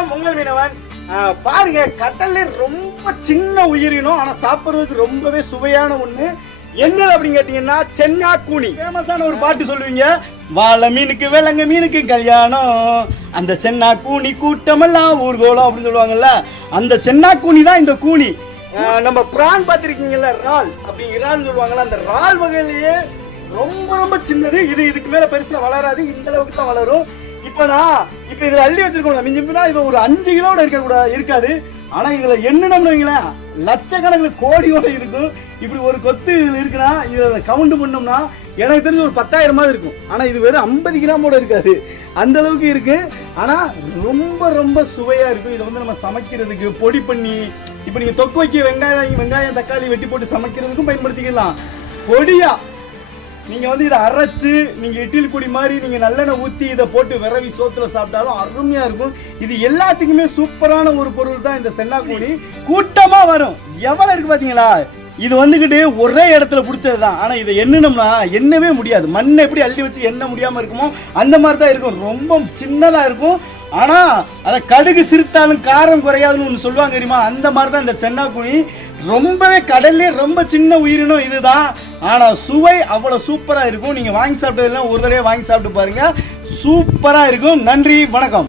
வணக்கம் உங்கள் மீனவன். பாருங்க கடல்ல ரொம்ப சின்ன உயிரினம் ஆனா சாப்பிடுறதுக்கு ரொம்பவே சுவையான ஒண்ணு. என்ன அப்படின்னு கேட்டீங்கன்னா சென்னா கூனி ஃபேமஸான ஒரு பாட்டு சொல்லுவீங்க. வாழை மீனுக்கு விலங்கு மீனுக்கு கல்யாணம். அந்த சென்னா கூனி கூட்டமெல்லாம் ஊர்கோலம் அப்படின்னு சொல்லுவாங்கல்ல அந்த சென்னா கூனி தான் இந்த கூனி. நம்ம பிரான் பார்த்துருக்கீங்கல்ல இறால் அப்படி இறால்னு சொல்லுவாங்கல்ல அந்த இறால் வகையிலேயே ரொம்ப ரொம்ப சின்னது. இது இதுக்கு மேல பெருசா வளராது. இந்த அளவுக்கு தான் வளரும். இப்போ நான் இப்ப இதுல அள்ளி வச்சிருக்கோம் மிஞ்சி மிஞ்சினா இது ஒரு அஞ்சு கிலோட இருக்க கூட இருக்காது. ஆனா இதுல என்னன்னு வைங்களேன் லட்சக்கணக்கில் கோடியோட இருக்கும். இப்படி ஒரு கொத்து இதுல இருக்குன்னா இதுல கவுண்ட் பண்ணோம்னா எனக்கு தெரிஞ்சு ஒரு பத்தாயிரமாவது இருக்கும். ஆனா இது வெறும் ஐம்பது கிராமோட இருக்காது. அந்த அளவுக்கு இருக்கு. ஆனா ரொம்ப ரொம்ப சுவையா இருக்கும். இதை வந்து நம்ம சமைக்கிறதுக்கு பொடி பண்ணி இப்ப நீங்க தொக்கு வைக்க வெங்காயம் வெங்காயம் தக்காளி வெட்டி போட்டு சமைக்கிறதுக்கும் பயன்படுத்திக்கலாம். பொடியா நீங்க வந்து இதை அரைச்சு நீங்க இட்லி குடி மாதிரி நீங்க நல்லெண்ணெய் ஊத்தி இதை போட்டு விரவி சோத்துல சாப்பிட்டாலும் அருமையா இருக்கும். இது எல்லாத்துக்குமே சூப்பரான ஒரு பொருள் தான் இந்த சென்னாக்கூடி கூட்டமா வரும். எவ்வளவு இருக்கு பாத்தீங்களா? இது வந்துகிட்டு ஒரே இடத்துல பிடிச்சது தான் ஆனால் இதை எண்ணணும்னா எண்ணவே முடியாது. மண்ணை எப்படி அள்ளி வச்சு எண்ண முடியாமல் இருக்குமோ அந்த மாதிரி தான் இருக்கும். ரொம்ப சின்னதாக இருக்கும். ஆனால் அதை கடுகு சிரித்தாலும் காரம் குறையாதுன்னு ஒன்று சொல்லுவாங்க தெரியுமா? அந்த மாதிரி தான் இந்த சென்னாக்குழி ரொம்பவே கடல்லே ரொம்ப சின்ன உயிரினம் இதுதான். ஆனால் சுவை அவ்வளோ சூப்பராக இருக்கும். நீங்கள் வாங்கி சாப்பிட்டதுலாம் ஒரு தடவை வாங்கி சாப்பிட்டு பாருங்க. சூப்பராக இருக்கும். நன்றி வணக்கம்.